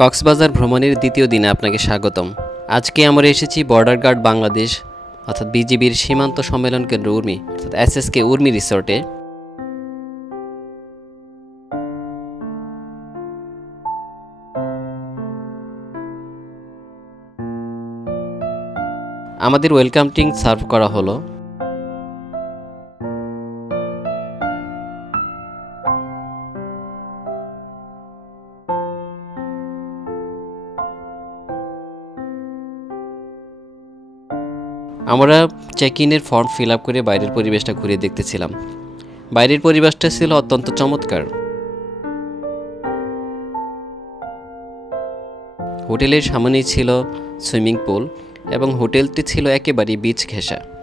কক্সবাজার ভ্রমণের দ্বিতীয় দিনে আপনাকে স্বাগতম। আজকে আমরা এসেছি বর্ডার গার্ড বাংলাদেশ, অর্থাৎ বিজিবির সীমান্ত সম্মেলন কেন্দ্র উর্মি, অর্থাৎ এস এস কে উর্মি রিসোর্টে। আমাদের ওয়েলকাম ড্রিঙ্ক সার্ভ করা হলো। আমরা চেক ইনের ফর্ম ফিল আপ করে বাইরের পরিবেশটা ঘুরে দেখতেছিলাম। বাইরের পরিবেশটা ছিল অত্যন্ত চমৎকার। হোটেলের সামনেই ছিল সুইমিং পুল এবং হোটেলটি ছিল একেবারেই বিচ ঘেঁষা।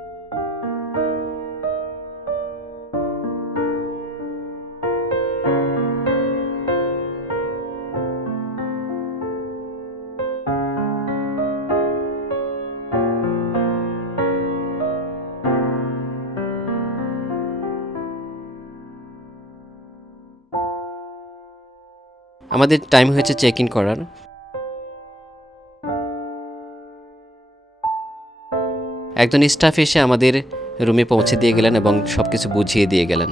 আমাদের টাইম হয়েছে চেক ইন করার। একজন স্টাফ এসে আমাদের রুমে পৌঁছে দিয়ে গেলেন এবং সব কিছু বুঝিয়ে দিয়ে গেলেন।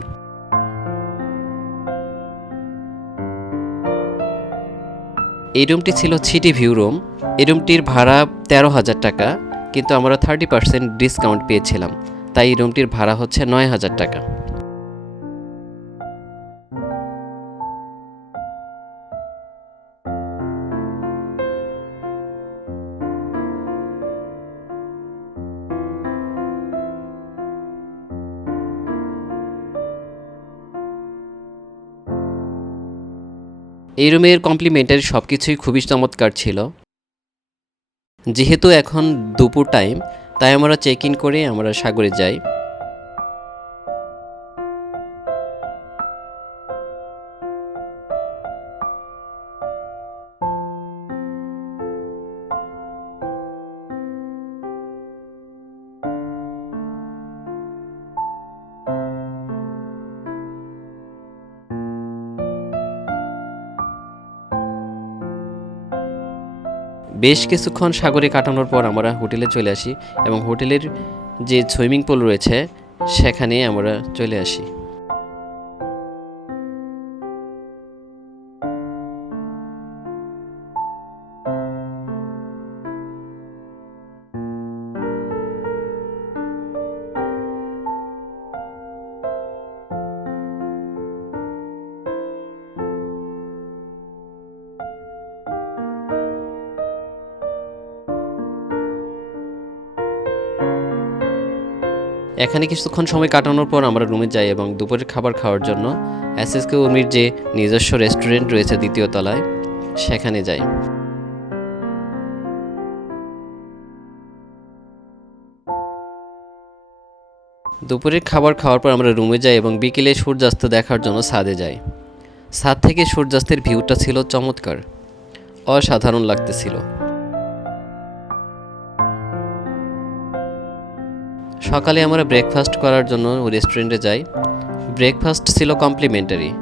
এই রুমটি ছিল সিটি ভিউ রুম এই রুমটির ভাড়া তেরো হাজার টাকা, কিন্তু আমরা থার্টি পার্সেন্ট ডিসকাউন্ট পেয়েছিলাম। তাই এই রুমটির ভাড়া হচ্ছে নয় হাজার টাকা। এই রুমের কমপ্লিমেন্টারি সব কিছুই খুবই চমৎকার ছিল। যেহেতু এখন দুপুর টাইম তাই আমরা চেক ইন করে আমরা সাগরে যাই। বেশ কিছুক্ষণ সাগরে কাটানোর পর আমরা হোটেলে চলে আসি এবং হোটেলের যে সুইমিং পুল রয়েছে, সেখানে আমরা চলে আসি। এখানে কিছুক্ষণ সময় কাটানোর পর আমরা রুমে যাই এবং দুপুরের খাবার খাওয়ার জন্য এসএসকে উর্মির যে নিজস্ব রেস্টুরেন্ট রয়েছে দ্বিতীয় তলায়, সেখানে যাই। দুপুরের খাবার খাওয়ার পর আমরা রুমে যাই এবং বিকেলে সূর্যাস্ত দেখার জন্য ছাদে যাই। ছাদ থেকে সূর্যাস্তের ভিউটা ছিল চমৎকার, অসাধারণ লাগতেছিল। সকালে আমরা ব্রেকফাস্ট করার জন্য রেস্টুরেন্টে যাই। ব্রেকফাস্ট ছিল কমপ্লিমেন্টারি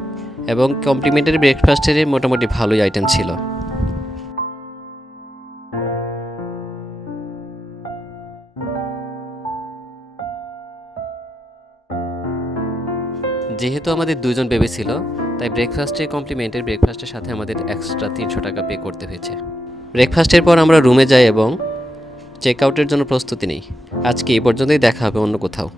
এবং কমপ্লিমেন্টারি ব্রেকফাস্টের মোটামুটি ভালোই আইটেম ছিল। যেহেতু আমাদের দুজন বেবি ছিল, তাই ব্রেকফাস্টে কমপ্লিমেন্টারি ব্রেকফাস্টের সাথে আমাদের এক্সট্রা তিনশো টাকা পে করতে হয়েছে। ব্রেকফাস্টের পর আমরা রুমে যাই এবং চেক আউটের জন্য প্রস্তুতি নেই। আজকে এই পর্যন্তই দেখা হবে অন্য কোথাও।